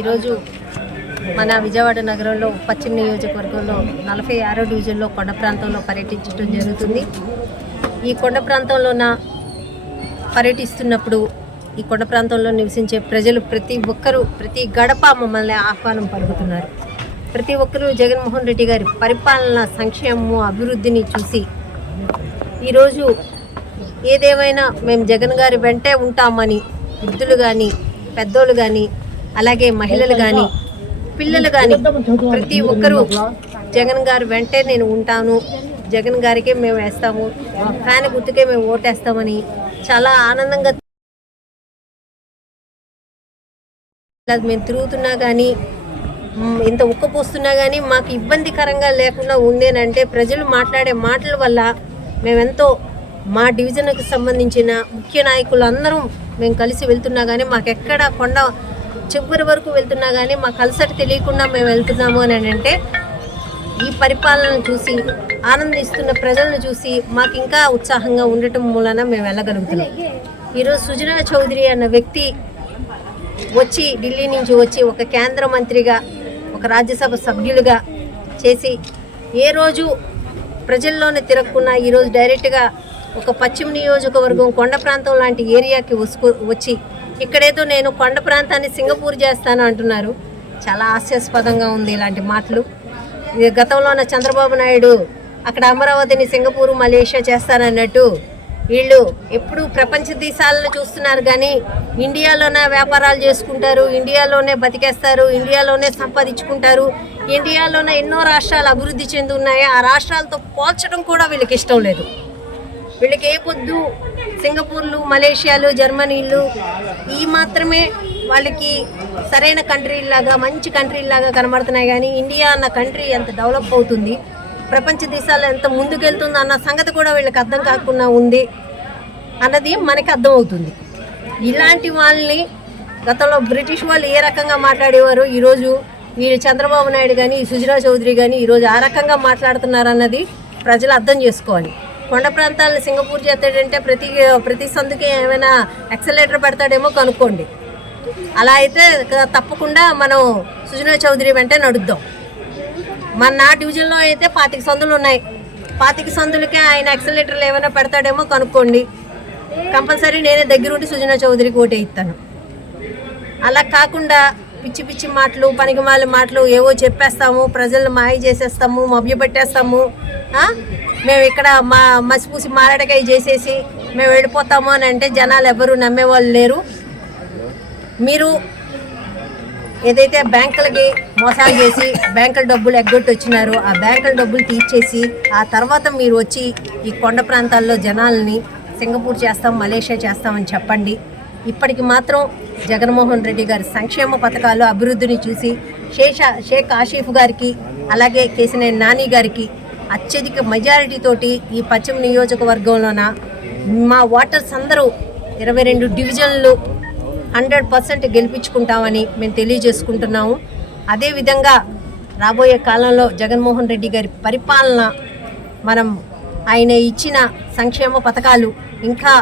ఈరోజు మన విజయవాడ నగరంలో పశ్చిమ నియోజకవర్గంలో నలభై ఆరో డివిజన్లో కొండ ప్రాంతంలో పర్యటించడం జరుగుతుంది. ఈ కొండ ప్రాంతంలోన పర్యటిస్తున్నప్పుడు ఈ కొండ ప్రాంతంలో నివసించే ప్రజలు ప్రతి ఒక్కరూ ప్రతి గడప మమ్మల్ని ఆహ్వానం పలుకుతున్నారు. ప్రతి ఒక్కరూ జగన్మోహన్ రెడ్డి గారి పరిపాలన సంక్షేమము అభివృద్ధిని చూసి ఈరోజు ఏదేమైనా మేము జగన్ గారి వెంటే ఉంటామని వృద్ధులు కానీ పెద్దోళ్ళు కానీ అలాగే మహిళలు కానీ పిల్లలు కానీ ప్రతి ఒక్కరూ జగన్ గారు వెంటే నేను ఉంటాను. జగన్ గారికే మేము వేస్తాము. ఫ్యాన్ గుర్తుకే మేము ఓటేస్తామని చాలా ఆనందంగా మేము తిరుగుతున్నా కానీ ఇంత ఉక్క పోస్తున్నా కానీ మాకు ఇబ్బందికరంగా లేకుండా ఉండేనంటే ప్రజలు మాట్లాడే మాటల వల్ల మేమెంతో మా డివిజన్కి సంబంధించిన ముఖ్య నాయకులు అందరం మేము కలిసి వెళ్తున్నా కానీ మాకెక్కడ కొండ చివరి వరకు వెళ్తున్నా కానీ మాకు అలసట తెలియకుండా మేము వెళ్తున్నాము అని అంటే ఈ పరిపాలన చూసి ఆనందిస్తున్న ప్రజలను చూసి మాకు ఇంకా ఉత్సాహంగా ఉండటం మూలన మేము వెళ్ళగలుగుతున్నాం. ఈరోజు సుజనా చౌదరి అన్న వ్యక్తి వచ్చి ఢిల్లీ నుంచి వచ్చి ఒక కేంద్ర మంత్రిగా ఒక రాజ్యసభ సభ్యులుగా చేసి ఏ రోజు ప్రజల్లోనే తిరగకుండా ఈరోజు డైరెక్ట్గా ఒక పశ్చిమ నియోజకవర్గం కొండ ప్రాంతం లాంటి ఏరియాకి వసుకు వచ్చి ఇక్కడేదో నేను కొండ ప్రాంతాన్ని సింగపూర్ చేస్తాను అంటున్నారు. చాలా హాస్యాస్పదంగా ఉంది ఇలాంటి మాటలు. గతంలోన చంద్రబాబు నాయుడు అక్కడ అమరావతిని సింగపూర్ మలేషియా చేస్తానన్నట్టు వీళ్ళు ఎప్పుడు ప్రపంచ దేశాలను చూస్తున్నారు కానీ ఇండియాలోనే వ్యాపారాలు చేసుకుంటారు ఇండియాలోనే బతికేస్తారు ఇండియాలోనే సంపాదించుకుంటారు ఇండియాలోనే ఎన్నో రాష్ట్రాలు అభివృద్ధి చెంది ఉన్నాయి ఆ రాష్ట్రాలతో పోల్చడం కూడా వీళ్ళకి ఇష్టం లేదు. వీళ్ళకి ఏ పొద్దు? సింగపూర్లు మలేషియాలు జర్మనీలు ఈ మాత్రమే వాళ్ళకి సరైన కంట్రీ లాగా మంచి కంట్రీ లాగా కనబడుతున్నాయి కానీ ఇండియా అన్న కంట్రీ ఎంత డెవలప్ అవుతుంది ప్రపంచ దేశాలు ఎంత ముందుకెళ్తుంది అన్న సంగతి కూడా వీళ్ళకి అర్థం కాకుండా ఉంది అన్నది మనకి అర్థం అవుతుంది ఇలాంటి వాళ్ళని గతంలో బ్రిటిష్ వాళ్ళు ఏ రకంగా మాట్లాడేవారు? ఈరోజు వీరు చంద్రబాబు నాయుడు కానీ సుజనా చౌదరి కానీ ఈరోజు ఆ రకంగా మాట్లాడుతున్నారు అన్నది ప్రజలు అర్థం చేసుకోవాలి. కొండ ప్రాంతాలను సింగపూర్ చేస్తాడంటే ప్రతి ప్రతి సందుకి ఏమైనా ఎక్సలేటర్ పెడతాడేమో కనుక్కోండి. అలా అయితే తప్పకుండా మనం సుజనా చౌదరి వెంటే నడుద్దాం. మన నా డివిజన్లో అయితే పాతిక సందులు ఉన్నాయి. పాతిక సందులకే ఆయన ఎక్సలేటర్లు ఏమైనా పెడతాడేమో కనుక్కోండి. కంపల్సరీ నేనే దగ్గర ఉండి సుజనా చౌదరికి ఓటే ఇస్తాను. అలా కాకుండా పిచ్చి పిచ్చి మాటలు పనికిమాలి మాటలు ఏవో చెప్పేస్తాము ప్రజలను మాయ చేసేస్తాము మభ్యపెట్టేస్తాము మేము ఇక్కడ మా మసిపూసి మారడకాయ చేసేసి మేము వెళ్ళిపోతాము అని అంటే జనాలు ఎవరు నమ్మేవాళ్ళు లేరు. మీరు ఏదైతే బ్యాంకులకి మోసాలు చేసి బ్యాంకుల డబ్బులు ఎగ్గొట్టి వచ్చినారో ఆ బ్యాంకుల డబ్బులు తీర్చేసి ఆ తర్వాత మీరు వచ్చి ఈ కొండ ప్రాంతాల్లో జనాల్ని సింగపూర్ చేస్తాం మలేషియా చేస్తామని చెప్పండి. ఇప్పటికి మాత్రం జగన్మోహన్ రెడ్డి గారి సంక్షేమ పథకాలు అభివృద్ధిని చూసి శేష షేక్ ఆషీఫ్ గారికి అలాగే కేసినేని నాని గారికి అత్యధిక మెజారిటీ తోటి ఈ పశ్చిమ నియోజకవర్గంలోన మా ఓటర్స్ అందరూ ఇరవై రెండు డివిజన్లు హండ్రెడ్ పర్సెంట్ గెలిపించుకుంటామని మేము తెలియజేసుకుంటున్నాము. అదేవిధంగా రాబోయే కాలంలో జగన్మోహన్ రెడ్డి గారి పరిపాలన మనం ఆయన ఇచ్చిన సంక్షేమ పథకాలు ఇంకా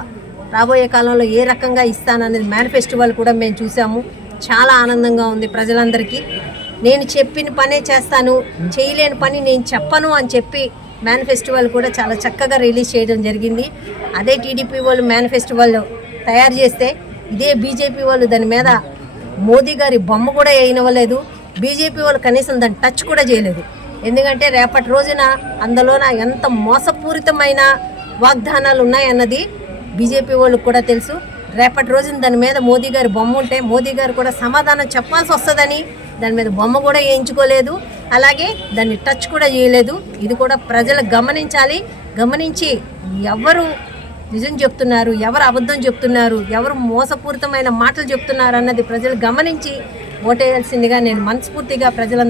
రాబోయే కాలంలో ఏ రకంగా ఇస్తాననేది మేనిఫెస్టివల్ కూడా మేము చూసాము. చాలా ఆనందంగా ఉంది ప్రజలందరికీ. నేను చెప్పిన పనే చేస్తాను చేయలేని పని నేను చెప్పను అని చెప్పి మేనిఫెస్టివల్ కూడా చాలా చక్కగా రిలీజ్ చేయడం జరిగింది. అదే టీడీపీ వాళ్ళు మేనిఫెస్టివల్ తయారు చేస్తే ఇదే బీజేపీ వాళ్ళు దాని మీద మోదీ గారి బొమ్మ కూడా వేయనివ్వలేదు. బీజేపీ వాళ్ళు కనీసం దాన్ని టచ్ కూడా చేయలేదు. ఎందుకంటే రేపటి రోజున అందులోన ఎంత మోసపూరితమైన వాగ్దానాలు ఉన్నాయన్నది బీజేపీ వాళ్ళకి కూడా తెలుసు. రేపటి రోజున దాని మీద మోదీ గారి బొమ్మ ఉంటే మోదీ గారు కూడా సమాధానం చెప్పాల్సి వస్తుందని దాని మీద బొమ్మ కూడా వేయించుకోలేదు. అలాగే దాన్ని టచ్ కూడా చేయలేదు. ఇది కూడా ప్రజలు గమనించాలి. గమనించి ఎవరు నిజం చెప్తున్నారు ఎవరు అబద్ధం చెప్తున్నారు ఎవరు మోసపూరితమైన మాటలు చెప్తున్నారు అన్నది ప్రజలు గమనించి ఓటేయాల్సిందిగా నేను మనస్ఫూర్తిగా ప్రజలందరూ